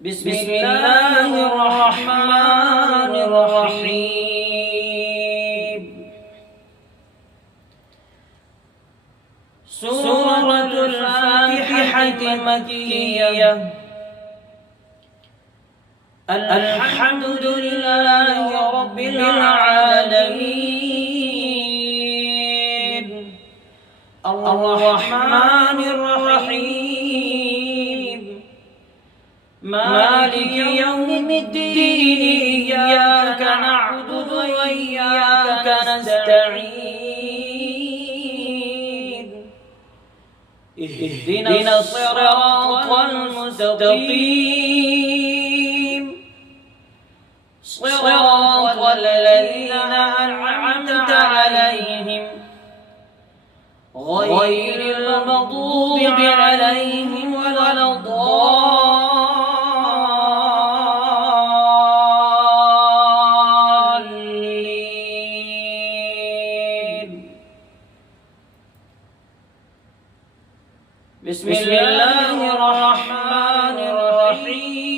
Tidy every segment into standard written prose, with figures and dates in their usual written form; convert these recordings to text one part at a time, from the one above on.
بسم الله الرحمن الرحيم. سورة الفاتحة مكية. الحمد لله رب العالمين الرحمن الرحيم مالك يوم الدين إياك نعبد وإياك نستعين اهدنا الصراط المستقيم صراط الذين أنعمت عليهم غير المغضوب عليهم ولا الضالين. بسم الله الرحمن الرحيم.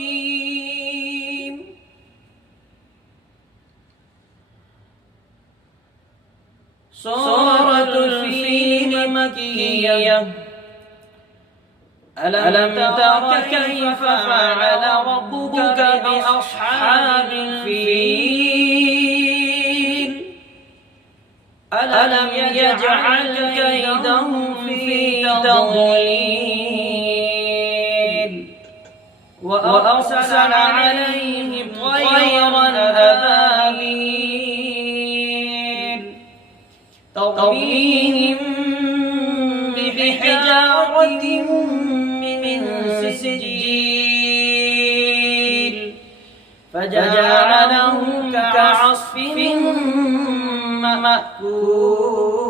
سورة الفيل مكية. ألم تر كيف فعل ربك بأصحاب الفيل ألم يجعل كيدهم في تضليل وأرسل عليهم طيرا أبابيل ترميهم بحجارة من سجيل فجعلهم كعصف مأكول.